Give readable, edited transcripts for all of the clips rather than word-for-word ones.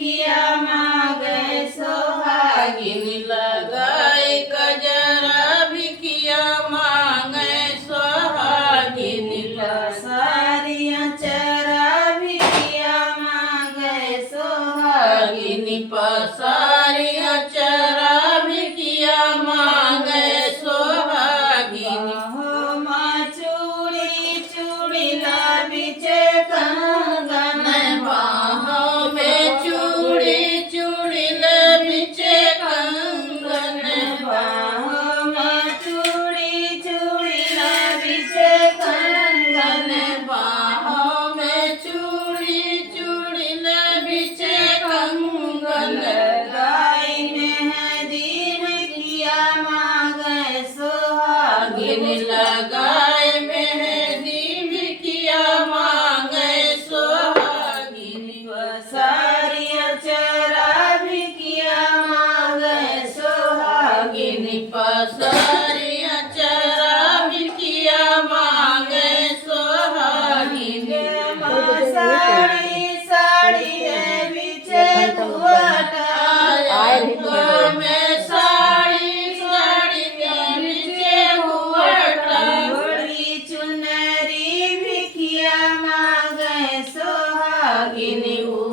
भिखिया मांगे सोहागिन लगाए कजरा भिखिया मांगे सोहागिन पसारिया चरा भिखिया मांगे सोहागिन पसारिया चरा भिखिया मांगे सोहागिन चूड़ी चूड़ी ला बिचे कंगन बाहों में चूड़ी चूड़ी ला बिचे कंगन बाहों में चूड़ी चूड़ी ला बिचे कंगन बाहों में चूड़ी चूड़ी ला बिचे कंगन गाय मेहंदी में किया मांगे सोहागिन लगाए मेहंदी भिखिया मांगे सोहागिन पसारिया चरा भिखिया मांगे सोहागिन पसारिया चरा भिखिया मांगे सोहागिन साड़ी साड़ी है बिचे दुआटा में साड़ी साड़ी के बिचे हुआटा बड़ी चुनरी भिखिया मांगे सोहागिन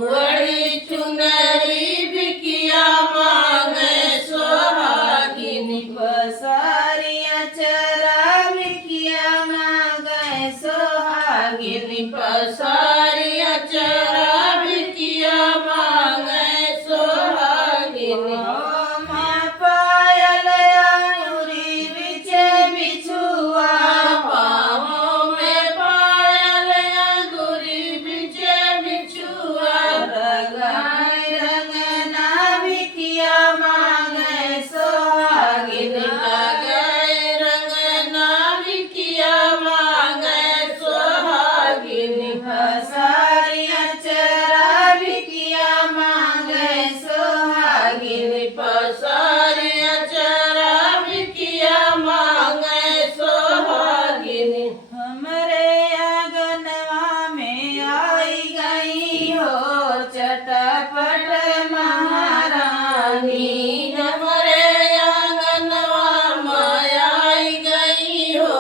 बड़ी चुनरी भिखिया मांगे सोहागिन पसारिया चरा भिखिया मांगे सोहागिन पसारिया चरा भिखिया मांगे सोहागिन पायल अंगूरी बिचे बिछुआ पाँवों में पायल अंगूरी बिचे बिछुआ रंगाए रंगना भिखिया मांगे सोहागिन लगाए रंगना भिखिया मांगे सोहागिन पसारिया चरा भिखिया मांगे सोहागिन पसारिया चरा भिखिया मांगे सोहागिन हमरे आंगनवा में आई गई हो चटपट महारानी हमरे आंगनवा में आई गई हो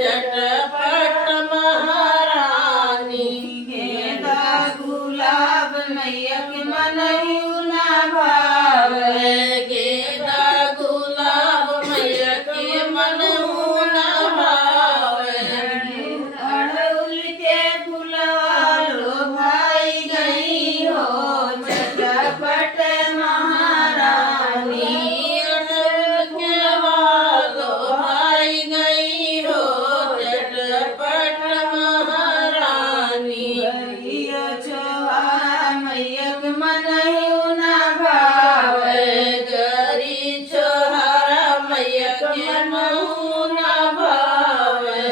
चटपट महारानी गेंदा गुलाब मैया के मनयू ना भावे गेंदा गुलाब मैया के मनयू ना भावे अड़हुल के फुलवा लो भाई गई हो चटपट महारानी अड़हुल के वालो भाई गई हो चटपट महारानी गरिया चोहारा मैया के मनयू ना भावे गरी चोहारा मैया के मनयू ना भावे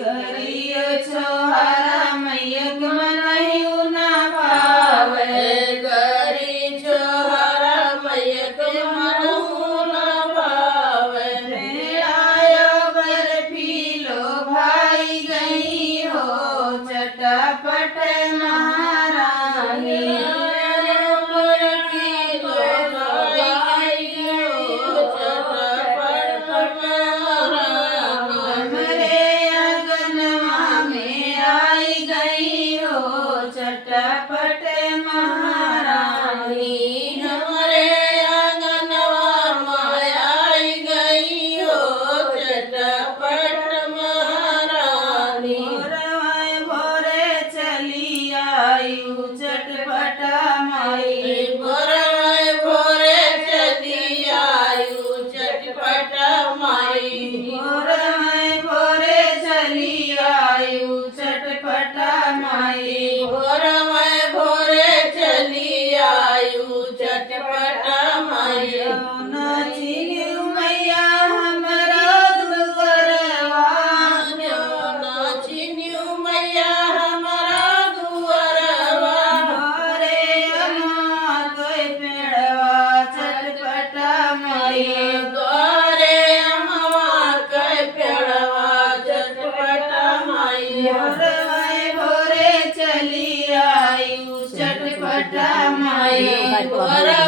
गरिया चोहारा मैया के मनयू ना भावे गरी चोहारा मैया के मनयू ना भावे आयो बर्फी लो भाई गई हो चटपट महारानी बर्फी लो भाई गई हो चटपट महारानी हमरे आंगनवा में आई गई हो चटपट महारानी हमरे आंगनवा में आई गई हो चटपट महारानी भोरवाए भोरे चली आयु चटपटा माई भोरवाए भोरे चली आयु चटपटा माई भोरवाए भोरे चली आयु चटपटा माई भोरवाए भोरे चली आयु चटपटा माई नाचिनी मैया हमरा दुअरवा नाचिनी मैया हमरा दुअरवा घरे अम्मा कोई पेड़वा चटपटा माई घरे अम्मा कोई पेड़वा चटपटा माई भोरवाए भोरे चली आयु चटपटा माई માએ વર